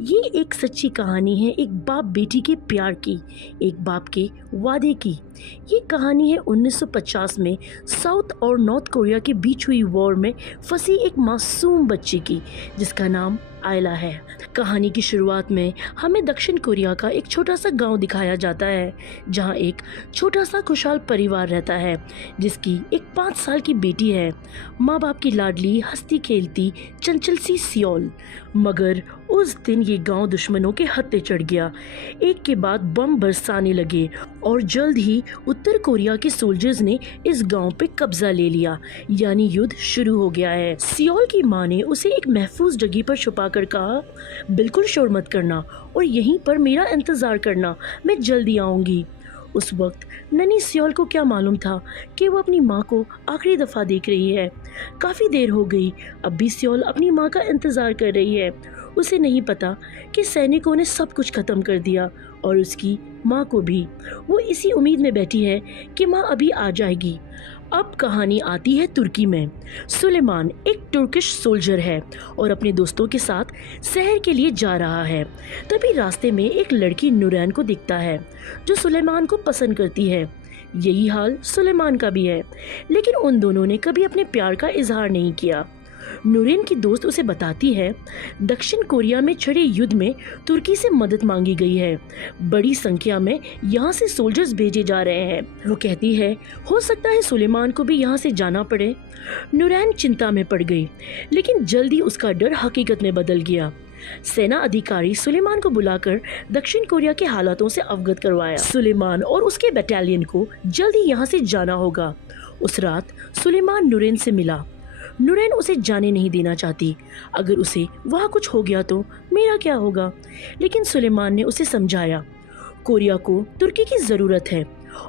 ये एक सच्ची कहानी है एक बाप बेटी के प्यार की, एक बाप के वादे की। ये कहानी है 1950 में साउथ और नॉर्थ कोरिया के बीच हुई वॉर में फंसी एक मासूम बच्ची की, जिसका नाम आयला है। कहानी की शुरुआत में हमें दक्षिण कोरिया का एक छोटा सा गांव दिखाया जाता है, जहां एक छोटा सा खुशहाल परिवार रहता है, जिसकी एक 5 साल की बेटी है। माँ बाप की लाडली हंसती खेलती चंचल सी सियोल। मगर उस दिन ये गांव दुश्मनों के हत्थे चढ़ गया। एक के बाद बम बरसाने लगे और जल्द ही उत्तर कोरिया के सोल्जर्स ने इस गांव पे कब्जा ले लिया, यानी युद्ध शुरू हो गया है। सियोल की माँ ने उसे एक महफूज जगह पर छुपाकर कहा, बिल्कुल शोर मत करना और यहीं पर मेरा इंतजार करना, मैं जल्दी आऊंगी। उस वक्त नन्ही सियोल को क्या मालूम था कि वो अपनी माँ को आखिरी दफ़ा देख रही है। काफ़ी देर हो गई, अब भी सियोल अपनी माँ का इंतज़ार कर रही है। उसे नहीं पता कि सैनिकों ने सब कुछ खत्म कर दिया और उसकी माँ को भी। वो इसी उम्मीद में बैठी है कि माँ अभी आ जाएगी। अब कहानी आती है तुर्की में। सुलेमान एक तुर्किश सोल्जर है और अपने दोस्तों के साथ शहर के लिए जा रहा है। तभी रास्ते में एक लड़की नूरैन को दिखता है, जो सुलेमान को पसंद करती है। यही हाल सुलेमान का भी है, लेकिन उन दोनों ने कभी अपने प्यार का इजहार नहीं किया। नूरैन की दोस्त उसे बताती है, दक्षिण कोरिया में छिड़े युद्ध में तुर्की से मदद मांगी गई है। बड़ी संख्या में यहाँ से सोल्जर्स भेजे जा रहे हैं। वो कहती है, हो सकता है सुलेमान को भी यहाँ से जाना पड़े। नूरैन चिंता में पड़ गई, लेकिन जल्दी उसका डर हकीकत में बदल गया। सेना अधिकारी सुलेमान को बुलाकर दक्षिण कोरिया के हालातों से अवगत करवाया। सुलेमान और उसके बटालियन को जल्दी यहाँ से जाना होगा। उस रात सुलेमान नूरैन से मिला। नूरैन उसे जाने नहीं देना चाहती। अगर उसे वहाँ कुछ हो गया तो मेरा क्या होगा? लेकिन सुलेमान ने उसे समझाया, कोरिया को तुर्की की ज़रूरत है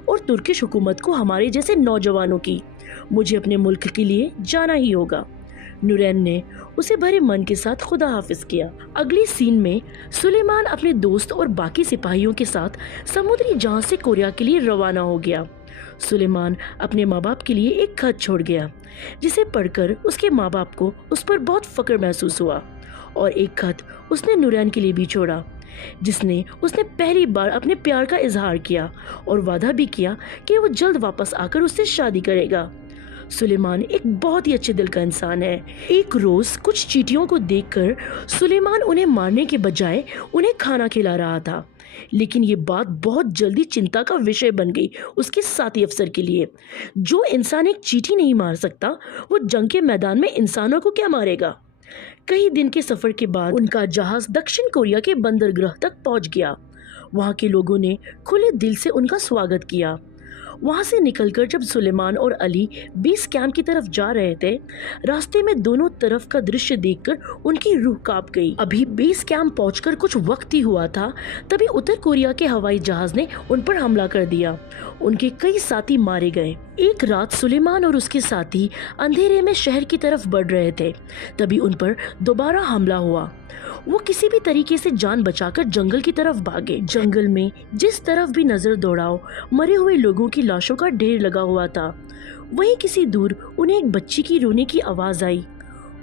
और तुर्किश हुकूमत को हमारे जैसे नौजवानों की। मुझे अपने मुल्क के लिए जाना ही होगा। नूरैन ने उसे भरे मन के साथ खुदा हाफिज किया। अगले सीन में सुलेमान अपने दोस्त और बाकी सिपाहियों के साथ समुद्री जहाज से कोरिया के लिए रवाना हो गया। सुलेमान अपने माँ बाप के लिए एक खत छोड़ गया, जिसे पढ़कर उसके माँ बाप को उस पर बहुत फक्र महसूस हुआ। और एक खत उसने नूरैन के लिए भी छोड़ा, जिसने उसने पहली बार अपने प्यार का इजहार किया और वादा भी किया कि वो जल्द वापस आकर उससे शादी करेगा। सुलेमान एक बहुत ही अच्छे दिल का इंसान है। एक रोज कुछ चींटियों को देखकर सुलेमान उन्हें मारने के बजाय उन्हें खाना खिला रहा था, लेकिन ये बात बहुत जल्दी चिंता का विषय बन गई उसके साथी अफसर के लिए। जो इंसान एक चींटी नहीं मार सकता, वो जंग के मैदान में इंसानों को क्या मारेगा? कई दिन के सफर के बाद उनका जहाज दक्षिण कोरिया के बंदरगाह तक पहुंच गया। वहां के लोगों ने खुले दिल से उनका स्वागत किया। वहां से निकलकर जब सुलेमान और अली बेस कैंप की तरफ जा रहे थे, रास्ते में दोनों तरफ का दृश्य देखकर उनकी रूह कांप गई। अभी बेस कैंप पहुंचकर कुछ वक्त ही हुआ था, तभी उत्तर कोरिया के हवाई जहाज ने उन पर हमला कर दिया। उनके कई साथी मारे गए। एक रात सुलेमान और उसके साथी अंधेरे में शहर की तरफ बढ़ रहे थे, तभी उन पर दोबारा हमला हुआ। वो किसी भी तरीके से जान बचाकर जंगल की तरफ भागे। जंगल में जिस तरफ भी नजर दौड़ाओ, मरे हुए लोगों की लाशों का ढेर लगा हुआ था। वहीं किसी दूर उन्हें एक बच्ची की रोने की आवाज आई।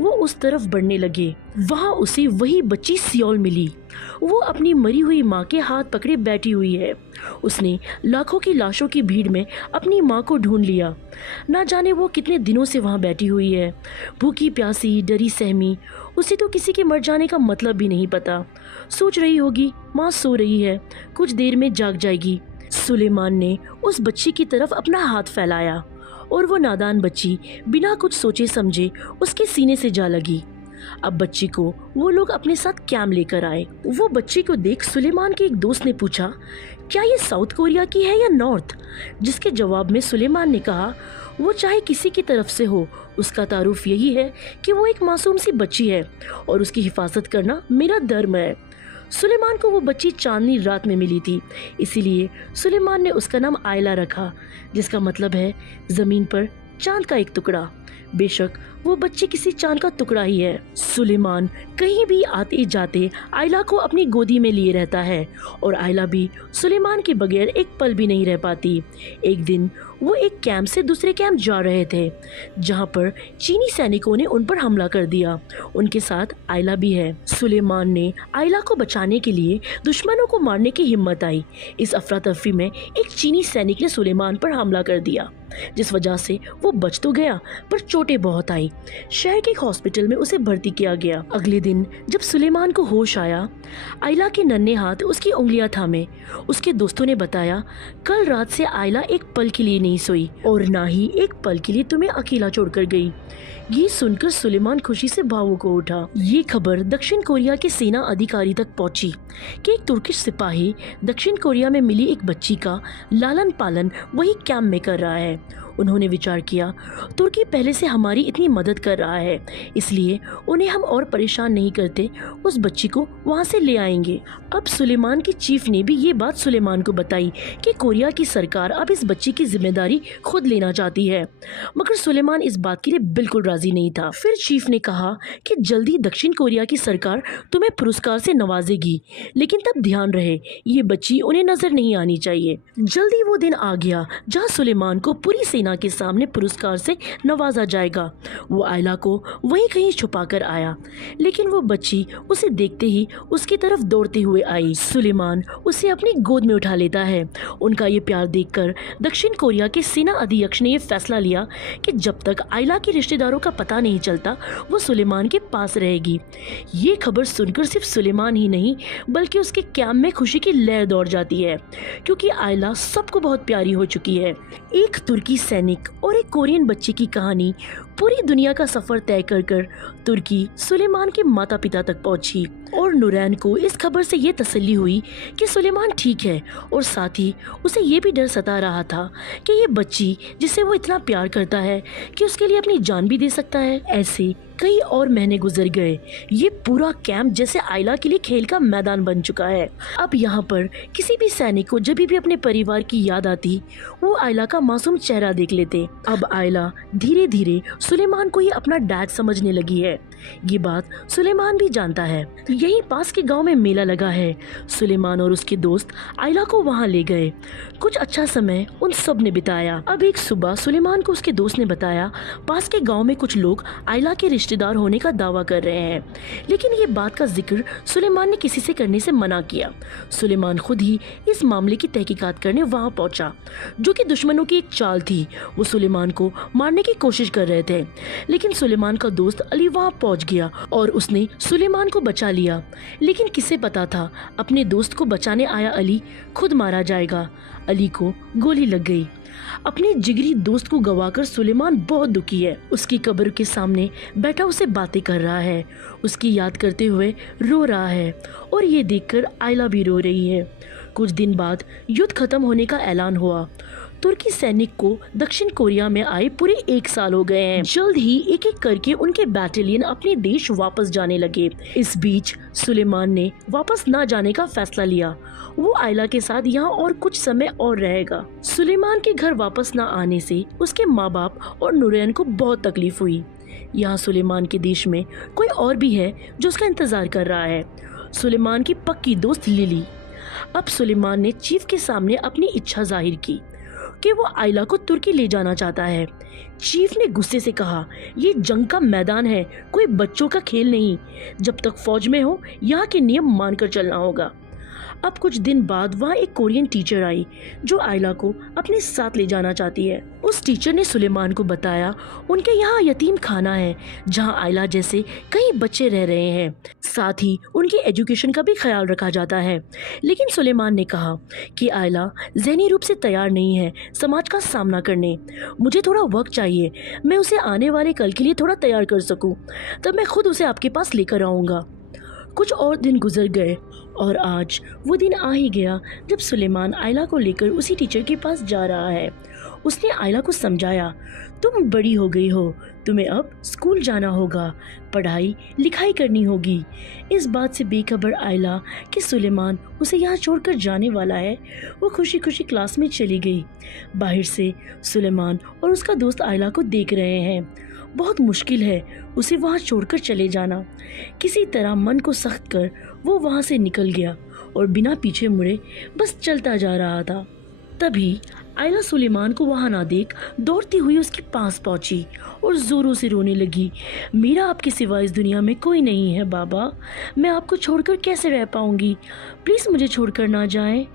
वो उस तरफ बढ़ने लगे। वहाँ उसे वही बच्ची सियोल मिली। वो अपनी मरी हुई माँ के हाथ पकड़े बैठी हुई है। उसने लाखों की लाशों की भीड़ में अपनी माँ को ढूंढ लिया। ना जाने वो कितने दिनों से वहाँ बैठी हुई है, भूखी प्यासी डरी सहमी। उसे तो किसी के मर जाने का मतलब भी नहीं पता। सोच रही होगी माँ सो रही है, कुछ देर में जाग जाएगी। सुलेमान ने उस बच्ची की तरफ अपना हाथ फैलाया और वो नादान बच्ची बिना कुछ सोचे समझे उसके सीने से जा लगी। अब बच्ची को वो लोग अपने साथ कैंप लेकर आए। वो बच्ची को देख सुलेमान के एक दोस्त ने पूछा, क्या ये साउथ कोरिया की है या नॉर्थ? जिसके जवाब में सुलेमान ने कहा, वो चाहे किसी की तरफ से हो, उसका तारुफ यही है कि वो एक मासूम सी बच्ची है और उसकी हिफाजत करना मेरा धर्म है। सुलेमान को वो बच्ची चांदनी रात में मिली थी, इसीलिए सुलेमान ने उसका नाम आयला रखा, जिसका मतलब है जमीन पर चांद का एक टुकड़ा। बेशक वो बच्ची किसी चांद का टुकड़ा ही है। सुलेमान कहीं भी आते जाते आयला को अपनी गोदी में लिए रहता है और आयला भी सुलेमान के बगैर एक पल भी नहीं रह पाती। एक दिन वो एक कैंप से दूसरे कैंप जा रहे थे जहां पर चीनी सैनिकों ने उन पर हमला कर दिया। उनके साथ आयला भी है। सुलेमान ने आयला को बचाने के लिए दुश्मनों को मारने की हिम्मत आई। इस अफरा तफरी में एक चीनी सैनिक ने सुलेमान पर हमला कर दिया, जिस वजह से वो बच तो गया पर चोटें बहुत आई। शहर के एक हॉस्पिटल में उसे भर्ती किया गया। अगले दिन जब सुलेमान को होश आया, आयला के नन्हे हाथ उसकी उंगलियां थामे। उसके दोस्तों ने बताया, कल रात से आयला एक पल के लिए नहीं सोई और ना ही एक पल के लिए तुम्हें अकेला छोड़कर गई। ये सुनकर सुलेमान खुशी से भावुक हो उठा। ये खबर दक्षिण कोरिया के सेना अधिकारी तक पहुंची कि एक तुर्किश सिपाही दक्षिण कोरिया में मिली एक बच्ची का लालन पालन वही कैंप में कर रहा है। उन्होंने विचार किया, तुर्की पहले से हमारी इतनी मदद कर रहा है, इसलिए उन्हें हम और परेशान नहीं करते, उस बच्ची को वहां से ले आएंगे। अब सुलेमान की चीफ ने भी ये बात सुलेमान को बताई कि कोरिया की सरकार अब इस बच्ची की जिम्मेदारी खुद लेना चाहती है, मगर सुलेमान इस बात के लिए बिल्कुल राजी नहीं था। फिर चीफ ने कहा कि जल्दी दक्षिण कोरिया की सरकार तुम्हें पुरस्कार से नवाजेगी, लेकिन तब ध्यान रहे ये बच्ची उन्हें नजर नहीं आनी चाहिए। जल्दी वो दिन आ गया जहाँ सुलेमान को पूरी सेना के सामने पुरस्कार से नवाजा जाएगा। वो आयला को वहीं कहीं छुपा कर आया, लेकिन वो बच्ची उसे देखते ही उसकी तरफ दौड़ते हुए आई। सुलेमान उसे अपनी गोद में उठा लेता है। उनका ये प्यार देखकर दक्षिण कोरिया के सेना अध्यक्ष ने यह फैसला लिया कि जब तक आयला के रिश्तेदारों का पता नहीं चलता वो सुलेमान के पास रहेगी। ये खबर सुनकर सिर्फ सुलेमान ही नहीं बल्कि उसके कैंप में खुशी की लहर दौड़ जाती है, क्योंकि आयला सबको बहुत प्यारी हो चुकी है। एक तुर्की सैनिक और एक कोरियन बच्चे की कहानी पूरी दुनिया का सफर तय कर तुर्की सुलेमान के माता पिता तक पहुंची और नूरैन को इस खबर से ये तसल्ली हुई कि सुलेमान ठीक है, और साथ ही उसे ये भी डर सता रहा था कि ये बच्ची जिसे वो इतना प्यार करता है कि उसके लिए अपनी जान भी दे सकता है। ऐसे कई और महीने गुजर गए। ये पूरा कैंप जैसे आयला के लिए खेल का मैदान बन चुका है। अब यहाँ पर किसी भी सैनिक को जब भी अपने परिवार की याद आती वो आयला का मासूम चेहरा देख लेते। अब आयला धीरे धीरे सुलेमान को ही अपना डैड समझने लगी है। ये बात सुलेमान भी जानता है। यहीं पास के गांव में मेला लगा है। सुलेमान और उसके दोस्त आयला को वहां ले गए। कुछ अच्छा समय उन सब ने बिताया। अब एक सुबह सुलेमान को उसके दोस्त ने बताया, पास के गांव में कुछ लोग आयला के रिश्तेदार होने का दावा कर रहे हैं, लेकिन ये बात का जिक्र सुलेमान ने किसी से करने से मना किया। सुलेमान खुद ही इस मामले की तहकीकात करने वहां पहुंचा, जो कि दुश्मनों की एक चाल थी। वो सुलेमान को मारने की कोशिश कर रहे थे, लेकिन सुलेमान का दोस्त अली वहां पहुंच गया और उसने सुलेमान को बचा लिया। लेकिन किसे पता था अपने दोस्त को बचाने आया अली खुद मारा जाएगा। अली को गोली लग गई। अपने जिगरी दोस्त को गवाकर सुलेमान बहुत दुखी है। उसकी कब्र के सामने बैठा उसे बातें कर रहा है, उसकी याद करते हुए रो रहा है, और ये देखकर आयला भी रो रही है। कुछ दिन बाद युद्ध खत्म होने का ऐलान हुआ। तुर्की सैनिक को दक्षिण कोरिया में आए पूरे 1 साल हो गए हैं। जल्द ही एक एक करके उनके बैटालियन अपने देश वापस जाने लगे। इस बीच सुलेमान ने वापस ना जाने का फैसला लिया। वो आयला के साथ यहाँ और कुछ समय और रहेगा। सुलेमान के घर वापस ना आने से उसके माँ बाप और नूरैन को बहुत तकलीफ हुई। यहाँ सुलेमान के देश में कोई और भी है जो उसका इंतजार कर रहा है, सुलेमान की पक्की दोस्त लिली। अब सुलेमान ने चीफ के सामने अपनी इच्छा जाहिर की कि वो आयला को तुर्की ले जाना चाहता है। चीफ ने गुस्से से कहा, ये जंग का मैदान है, कोई बच्चों का खेल नहीं। जब तक फौज में हो यहाँ के नियम मानकर चलना होगा। अब कुछ दिन बाद वहाँ एक कोरियन टीचर आई जो आयला को अपने साथ ले जाना चाहती है। उस टीचर ने सुलेमान को बताया उनके यहाँ यतीम खाना है जहाँ आयला जैसे कई बच्चे रह रहे हैं, साथ ही उनकी एजुकेशन का भी ख्याल रखा जाता है। लेकिन सुलेमान ने कहा कि आयला ज़हनी रूप से तैयार नहीं है समाज का सामना करने। मुझे थोड़ा वक्त चाहिए, मैं उसे आने वाले कल के लिए थोड़ा तैयार कर सकूं, तब मैं खुद उसे आपके पास लेकर आऊँगा। कुछ और दिन गुजर गए और आज वो दिन आ ही गया जब सुलेमान आयला को लेकर उसी टीचर के पास जा रहा है। उसने आयला को समझाया, तुम बड़ी हो गई हो, तुम्हें अब स्कूल जाना होगा, पढ़ाई लिखाई करनी होगी। इस बात से बेखबर आयला कि सुलेमान उसे यहाँ छोड़कर जाने वाला है, वो खुशी खुशी क्लास में चली गई। बाहर से सुलेमान और उसका दोस्त आयला को देख रहे हैं। बहुत मुश्किल है उसे वहाँ छोड़कर चले जाना। किसी तरह मन को सख्त कर वो वहाँ से निकल गया और बिना पीछे मुड़े बस चलता जा रहा था। तभी आयला सुलेमान को वहां ना देख दौड़ती हुई उसके पास पहुंची और जोरों से रोने लगी। मेरा आपके सिवा इस दुनिया में कोई नहीं है बाबा, मैं आपको छोड़कर कैसे रह पाऊंगी, प्लीज़ मुझे छोड़कर ना जाएं।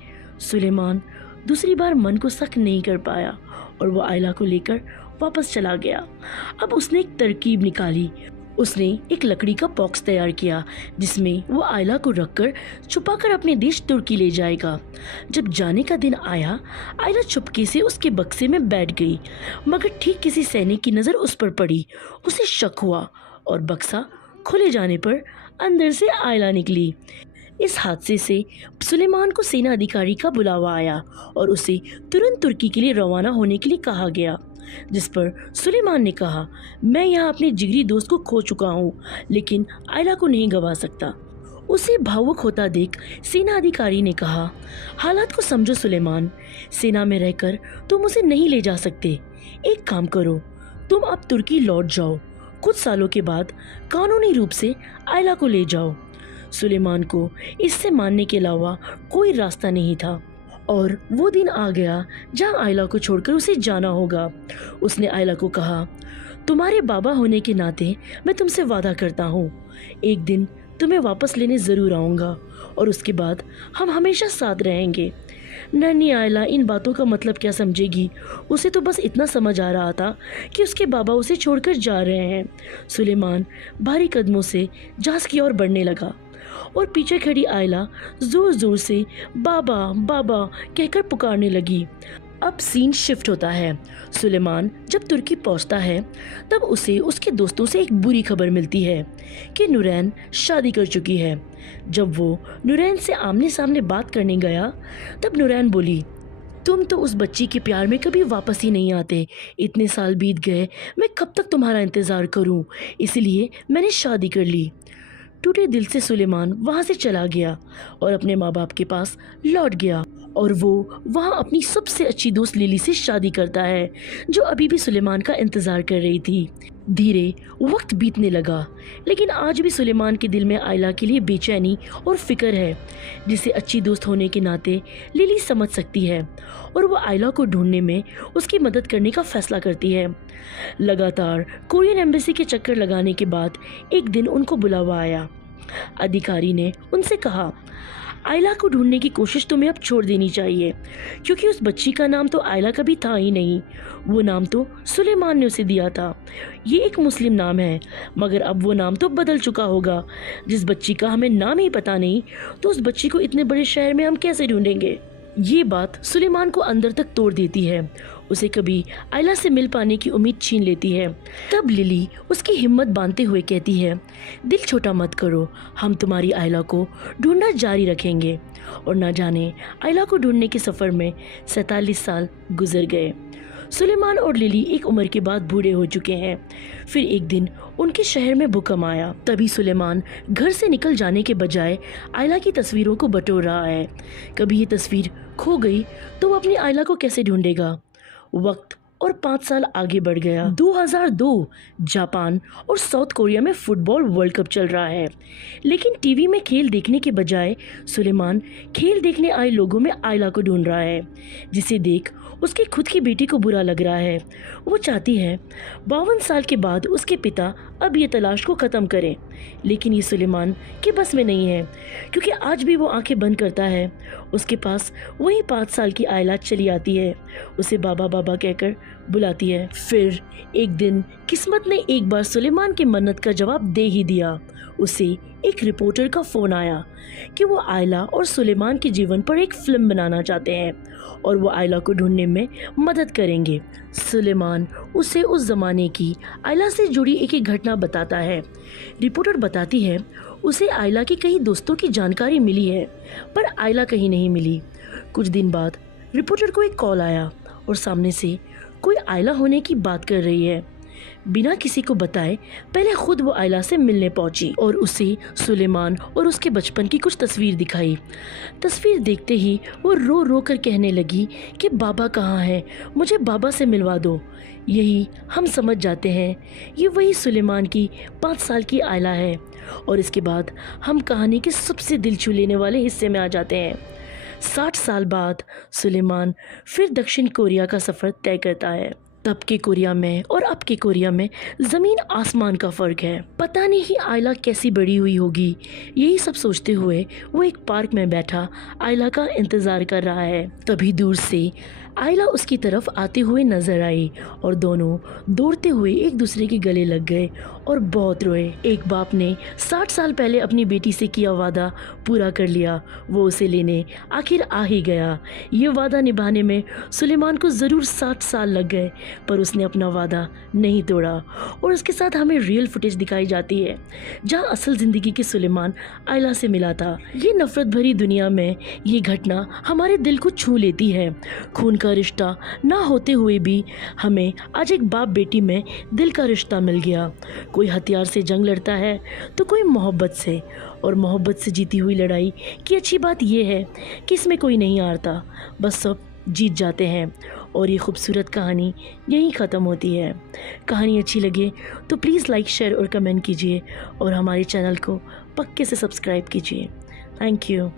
सुलेमान दूसरी बार मन को सख्त नहीं कर पाया और वो आयला को लेकर वापस चला गया। अब उसने एक तरकीब निकाली। उसने एक लकड़ी का बॉक्स तैयार किया जिसमें वो आयला को रखकर छुपाकर अपने देश तुर्की ले जाएगा। जब जाने का दिन आया, आयला चुपके से उसके बक्से में बैठ गई, मगर ठीक किसी सैनिक की नज़र उस पर पड़ी। उसे शक हुआ और बक्सा खुले जाने पर अंदर से आयला निकली। इस हादसे से सुलेमान को सेना अधिकारी का बुलावा आया और उसे तुरंत तुर्की के लिए रवाना होने के लिए कहा गया, जिस पर सुलेमान ने कहा, मैं यहाँ अपने जिगरी दोस्त को खो चुका हूँ, लेकिन आयला को नहीं गवा सकता। उसे भावुक होता देख सेना अधिकारी ने कहा, हालात को समझो सुलेमान, सेना में रहकर तुम उसे नहीं ले जा सकते। एक काम करो, तुम अब तुर्की लौट जाओ, कुछ सालों के बाद कानूनी रूप से आयला को ले जाओ। सुलेमान को इससे मानने के अलावा कोई रास्ता नहीं था और वो दिन आ गया जहां आयला को छोड़कर उसे जाना होगा। उसने आयला को कहा, तुम्हारे बाबा होने के नाते मैं तुमसे वादा करता हूँ, एक दिन तुम्हें वापस लेने ज़रूर आऊँगा और उसके बाद हम हमेशा साथ रहेंगे। नन्ही आयला इन बातों का मतलब क्या समझेगी, उसे तो बस इतना समझ आ रहा था कि उसके बाबा उसे छोड़कर जा रहे हैं। सुलेमान भारी कदमों से जहाज़ की ओर बढ़ने लगा और पीछे खड़ी आयला जोर जोर से बाबा बाबा कहकर पुकारने लगी। अब सीन शिफ्ट होता है। सुलेमान जब तुर्की पहुंचता है तब उसे उसके दोस्तों से एक बुरी खबर मिलती है कि नूरैन शादी कर चुकी है। जब वो नूरैन से आमने सामने बात करने गया तब नूरैन बोली, तुम तो उस बच्ची के प्यार में कभी वापस ही नहीं आते, इतने साल बीत गए, मैं कब तक तुम्हारा इंतज़ार करूं, इसलिए मैंने शादी कर ली। टूटे दिल से सुलेमान वहाँ से चला गया और अपने माँ बाप के पास लौट गया और वो वहाँ अपनी सबसे अच्छी दोस्त लिली से शादी करता है, जो अभी भी सुलेमान का इंतज़ार कर रही थी। धीरे वक्त बीतने लगा, लेकिन आज भी सुलेमान के दिल में आयला के लिए बेचैनी और फिक्र है, जिसे अच्छी दोस्त होने के नाते लिली समझ सकती है और वो आयला को ढूंढने में उसकी मदद करने का फैसला करती है। लगातार कोरियन एम्बेसी के चक्कर लगाने के बाद एक दिन उनको बुलावा आया। अधिकारी ने उनसे कहा, आयला को ढूंढने की कोशिश तुम्हें अब छोड़ देनी चाहिए, क्योंकि उस बच्ची का नाम तो आयला कभी था ही नहीं, वो नाम तो सुलेमान ने उसे दिया था। ये एक मुस्लिम नाम है, मगर अब वो नाम तो बदल चुका होगा। जिस बच्ची का हमें नाम ही पता नहीं, तो उस बच्ची को इतने बड़े शहर में हम कैसे ढूंढेंगे। ये बात सुलेमान को अंदर तक तोड़ देती है, उसे कभी आयला से मिल पाने की उम्मीद छीन लेती है। तब लिली उसकी हिम्मत बांधते हुए कहती है, दिल छोटा मत करो, हम तुम्हारी आयला को ढूंढना जारी रखेंगे। और ना जाने आयला को ढूंढने के सफ़र में 47 साल गुजर गए। सुलेमान और लिली एक उम्र के बाद बूढ़े हो चुके हैं। फिर एक दिन उनके शहर में भूकंप आया। तभी सुलेमान घर से निकल जाने के बजाय आयला की तस्वीरों को बटोर रहा है। कभी ये तस्वीर खो गई तो वो अपनी आयला को कैसे ढूंढेगा। वक्त और 5 साल आगे बढ़ गया। 2002 जापान और साउथ कोरिया में फुटबॉल वर्ल्ड कप चल रहा है, लेकिन टीवी में खेल देखने के बजाय सुलेमान खेल देखने आए लोगों में आयला को ढूंढ रहा है, जिसे देख उसकी खुद की बेटी को बुरा लग रहा है। वो चाहती है 52 साल के बाद उसके पिता अब ये तलाश को ख़त्म करें, लेकिन ये सुलेमान के बस में नहीं है, क्योंकि आज भी वो आंखें बंद करता है। उसके पास वही 5 साल की आयला चली आती है, उसे बाबा बाबा कहकर बुलाती है। फिर एक दिन किस्मत ने एक बार सुलेमान की मन्नत का जवाब दे ही दिया। उसे एक रिपोर्टर का फ़ोन आया कि वो आयला और सुलेमान के जीवन पर एक फिल्म बनाना चाहते हैं और वो आयला को ढूंढने में मदद करेंगे। सुलेमान उसे उस ज़माने की आयला से जुड़ी एक एक घटना बताता है। रिपोर्टर बताती है उसे आयला के कई दोस्तों की जानकारी मिली है, पर आयला कहीं नहीं मिली। कुछ दिन बाद रिपोर्टर को एक कॉल आया और सामने से कोई आयला होने की बात कर रही है। बिना किसी को बताए पहले खुद वो आयला से मिलने पहुंची और उसे सुलेमान और उसके बचपन की कुछ तस्वीर दिखाई। तस्वीर देखते ही वो रो रो कर कहने लगी कि बाबा कहाँ है, मुझे बाबा से मिलवा दो। यही हम समझ जाते हैं ये वही सुलेमान की 5 साल की आयला है। और इसके बाद हम कहानी के सबसे दिल छू लेने वाले हिस्से में आ जाते हैं। 60 साल बाद सुलेमान फिर दक्षिण कोरिया का सफ़र तय करता है। तब के कोरिया में और अब के कोरिया में ज़मीन आसमान का फ़र्क है। पता नहीं आयला कैसी बड़ी हुई होगी। यही सब सोचते हुए वो एक पार्क में बैठा आयला का इंतज़ार कर रहा है। तभी दूर से आयला उसकी तरफ आते हुए नजर आई और दोनों दौड़ते हुए एक दूसरे के गले लग गए और बहुत रोए। एक बाप ने 60 साल पहले अपनी बेटी से किया वादा पूरा कर लिया। वो उसे लेने आखिर आ ही गया। ये वादा निभाने में सुलेमान को ज़रूर 60 साल लग गए, पर उसने अपना वादा नहीं तोड़ा। और उसके साथ हमें रियल फुटेज दिखाई जाती है जहाँ असल ज़िंदगी के सुलेमान आयला से मिला था। ये नफ़रत भरी दुनिया में ये घटना हमारे दिल को छू लेती है। खून का रिश्ता ना होते हुए भी हमें आज एक बाप बेटी में दिल का रिश्ता मिल गया। कोई हथियार से जंग लड़ता है तो कोई मोहब्बत से, और मोहब्बत से जीती हुई लड़ाई की अच्छी बात यह है कि इसमें कोई नहीं हारता, बस सब जीत जाते हैं। और ये खूबसूरत कहानी यहीं ख़त्म होती है। कहानी अच्छी लगे तो प्लीज़ लाइक, शेयर और कमेंट कीजिए और हमारे चैनल को पक्के से सब्सक्राइब कीजिए। Thank you.